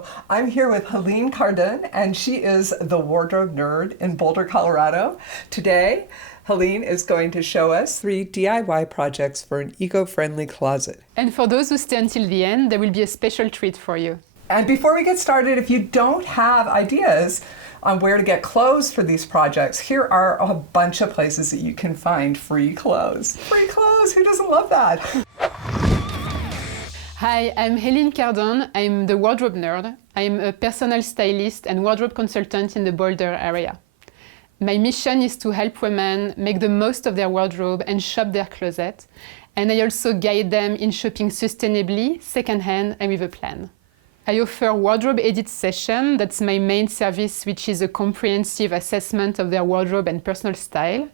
So I'm here with Helene Cardon, and she is the wardrobe nerd in Boulder, Colorado. Today, Helene is going to show us 3 DIY projects for an eco-friendly closet. And for those who stay until the end, there will be a special treat for you. And before we get started, if you don't have ideas on where to get clothes for these projects, here are a bunch of places that you can find free clothes. Free clothes, who doesn't love that? Hi, I'm Helene Cardon. I'm the wardrobe nerd. I'm a personal stylist and wardrobe consultant in the Boulder area. My mission is to help women make the most of their wardrobe and shop their closet. And I also guide them in shopping sustainably, secondhand, and with a plan. I offer wardrobe edit session. That's my main service, which is a comprehensive assessment of their wardrobe and personal style.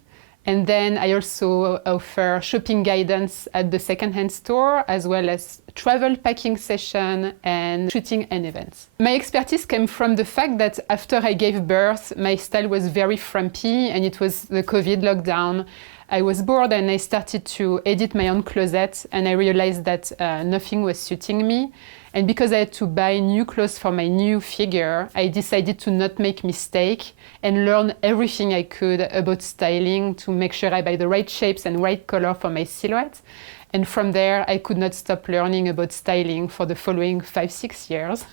And then I also offer shopping guidance at the secondhand store, as well as travel packing session and shooting and events. My expertise came from the fact that after I gave birth, my style was very frumpy, and it was the COVID lockdown. I was bored and I started to edit my own closet, and I realized that nothing was suiting me. And because I had to buy new clothes for my new figure, I decided to not make mistake and learn everything I could about styling to make sure I buy the right shapes and right color for my silhouette. And from there, I could not stop learning about styling for the following 5-6 years.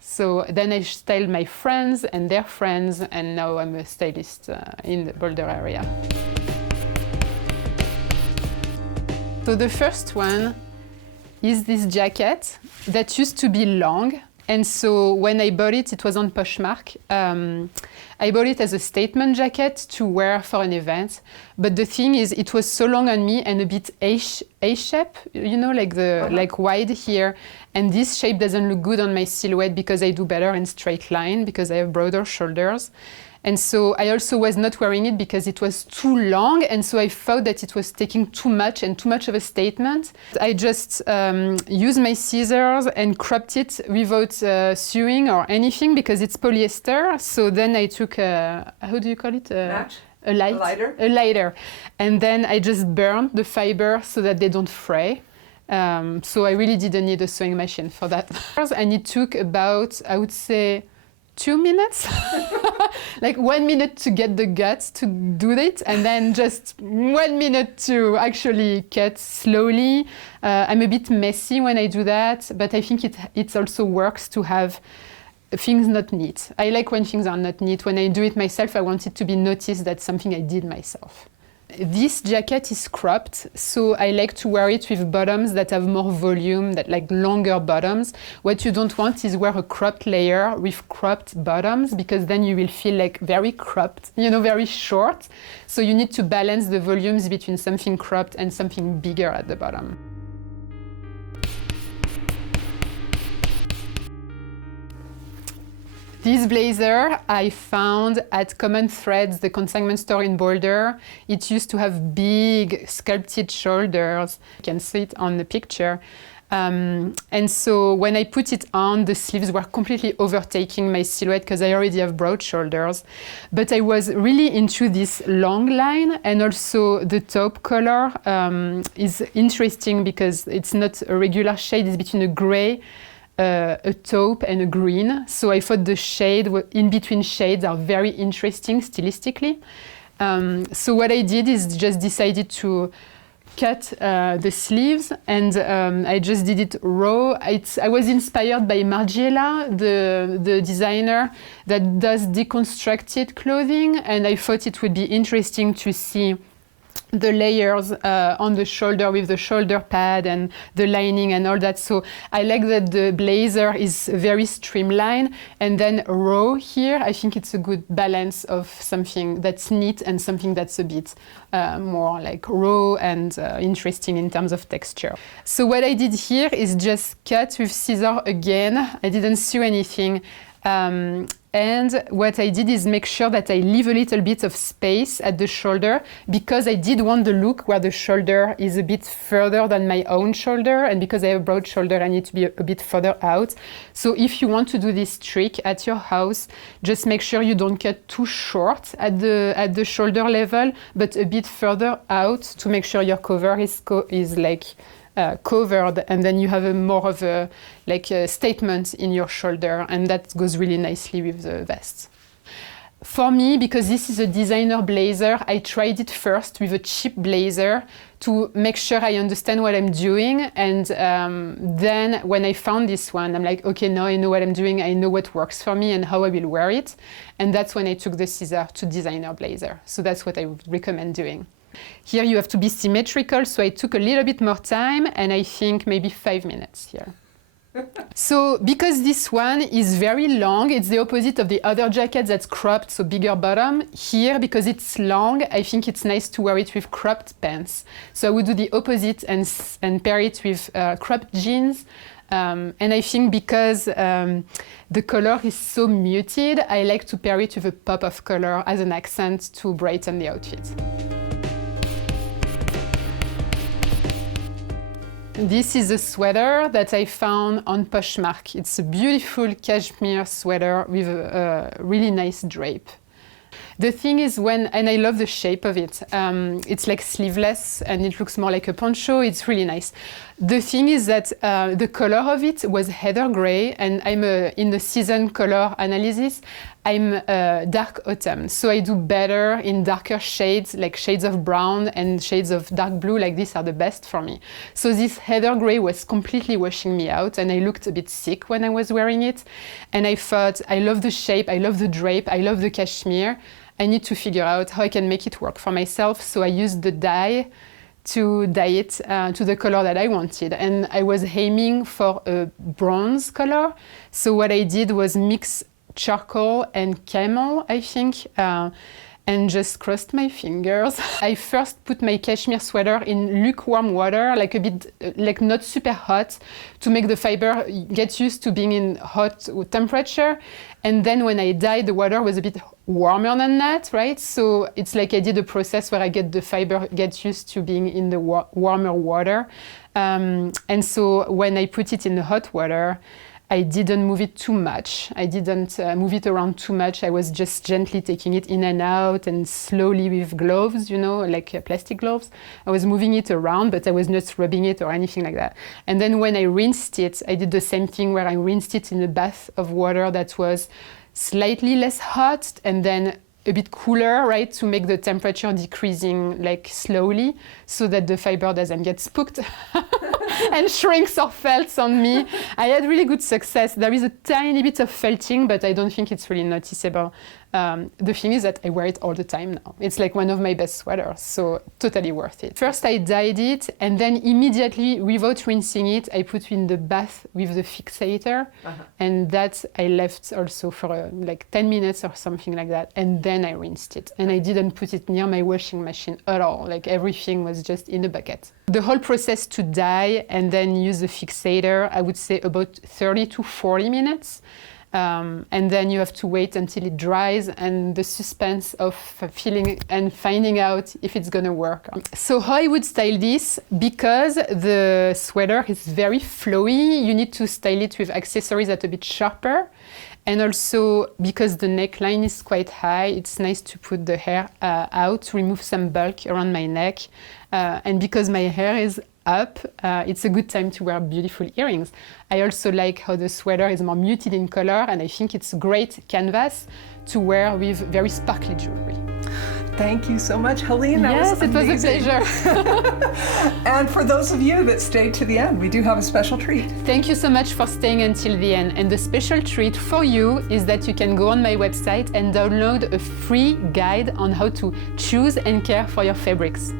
So then I styled my friends and their friends, and now I'm a stylist in the Boulder area. So the first one is this jacket that used to be long. And so when I bought it, it was on Poshmark. I bought it as a statement jacket to wear for an event. But the thing is, it was so long on me and a bit A-shape, you know, like wide here. And this shape doesn't look good on my silhouette because I do better in straight line because I have broader shoulders. And so I also was not wearing it because it was too long, and so I thought that it was taking too much and too much of a statement. I just used my scissors and cropped it without sewing or anything because it's polyester. So then I took how do you call it? Match? A lighter? A lighter. And then I just burned the fiber so that they don't fray. So I really didn't need a sewing machine for that. And it took about, I would say, 2 minutes, like 1 minute to get the guts to do it, and then just 1 minute to actually cut slowly. I'm a bit messy when I do that, but I think it also works to have things not neat. I like when things are not neat. When I do it myself, I want it to be noticed that's something I did myself. This jacket is cropped, so I like to wear it with bottoms that have more volume, that like longer bottoms. What you don't want is wear a cropped layer with cropped bottoms, because then you will feel like very cropped, you know, very short. So you need to balance the volumes between something cropped and something bigger at the bottom. This blazer I found at Common Threads, the consignment store in Boulder. It used to have big sculpted shoulders. You can see it on the picture. And so when I put it on, the sleeves were completely overtaking my silhouette because I already have broad shoulders. But I was really into this long line, and also the taupe color is interesting because it's not a regular shade. It's between a gray, a taupe and a green. So I thought the shade in between shades are very interesting stylistically. So what I did is just decided to cut the sleeves, and I just did it raw. I was inspired by Margiela, the designer that does deconstructed clothing, and I thought it would be interesting to see the layers on the shoulder with the shoulder pad and the lining and all that. So I like that the blazer is very streamlined, and then raw here. I think it's a good balance of something that's neat and something that's a bit more like raw and interesting in terms of texture. So what I did here is just cut with scissors again. I didn't sew anything. And what I did is make sure that I leave a little bit of space at the shoulder, because I did want the look where the shoulder is a bit further than my own shoulder, and because I have a broad shoulder, I need to be a bit further out. So if you want to do this trick at your house, just make sure you don't cut too short at the shoulder level, but a bit further out to make sure your cover is like covered, and then you have a more of a like a statement in your shoulder, and that goes really nicely with the vest. For me, because this is a designer blazer, I tried it first with a cheap blazer to make sure I understand what I'm doing. And then when I found this one, I'm like, okay, now I know what I'm doing. I know what works for me and how I will wear it. And that's when I took the scissor to designer blazer. So that's what I would recommend doing. Here you have to be symmetrical. So I took a little bit more time, and I think maybe 5 minutes here. So because this one is very long, it's the opposite of the other jacket that's cropped, so bigger bottom. Here, because it's long, I think it's nice to wear it with cropped pants. So I would do the opposite and pair it with cropped jeans. And I think because the color is so muted, I like to pair it with a pop of color as an accent to brighten the outfit. This is a sweater that I found on Poshmark. It's a beautiful cashmere sweater with a really nice drape. The thing is and I love the shape of it. It's like sleeveless and it looks more like a poncho. It's really nice. The thing is that the color of it was heather gray, and I'm in the season color analysis, I'm dark autumn. So I do better in darker shades, like shades of brown and shades of dark blue, like these are the best for me. So this heather gray was completely washing me out, and I looked a bit sick when I was wearing it. And I thought, I love the shape, I love the drape, I love the cashmere. I need to figure out how I can make it work for myself. So I used the dye to dye it to the color that I wanted. And I was aiming for a bronze color. So what I did was mix charcoal and camel, I think, and just crossed my fingers. I first put my cashmere sweater in lukewarm water, like a bit, like not super hot, to make the fiber get used to being in hot temperature. And then when I dyed, the water was a bit warmer than that, right? So it's like I did a process where I get the fiber get used to being in the warmer water. And so when I put it in the hot water, I didn't move it too much. I didn't move it around too much. I was just gently taking it in and out and slowly with gloves, you know, like plastic gloves. I was moving it around, but I was not rubbing it or anything like that. And then when I rinsed it, I did the same thing where I rinsed it in a bath of water that was slightly less hot and then a bit cooler, right, to make the temperature decreasing like slowly so that the fiber doesn't get spooked and shrinks or felts on me. I had really good success. There is a tiny bit of felting, but I don't think it's really noticeable. The thing is that I wear it all the time now. It's like one of my best sweaters, so totally worth it. First I dyed it, and then immediately, without rinsing it, I put it in the bath with the fixator, and that I left also for like 10 minutes or something like that, and then I rinsed it. And I didn't put it near my washing machine at all, like everything was just in a bucket. The whole process to dye and then use the fixator, I would say about 30 to 40 minutes. And then you have to wait until it dries, and the suspense of feeling and finding out if it's gonna work. So how I would style this, because the sweater is very flowy, you need to style it with accessories that are a bit sharper. And also, because the neckline is quite high, it's nice to put the hair out, to remove some bulk around my neck. And because my hair is up, it's a good time to wear beautiful earrings. I also like how the sweater is more muted in color, and I think it's great canvas to wear with very sparkly jewelry. Thank you so much, Helene. That yes, was amazing. It was a pleasure. And for those of you that stayed to the end, we do have a special treat. Thank you so much for staying until the end. And the special treat for you is that you can go on my website and download a free guide on how to choose and care for your fabrics.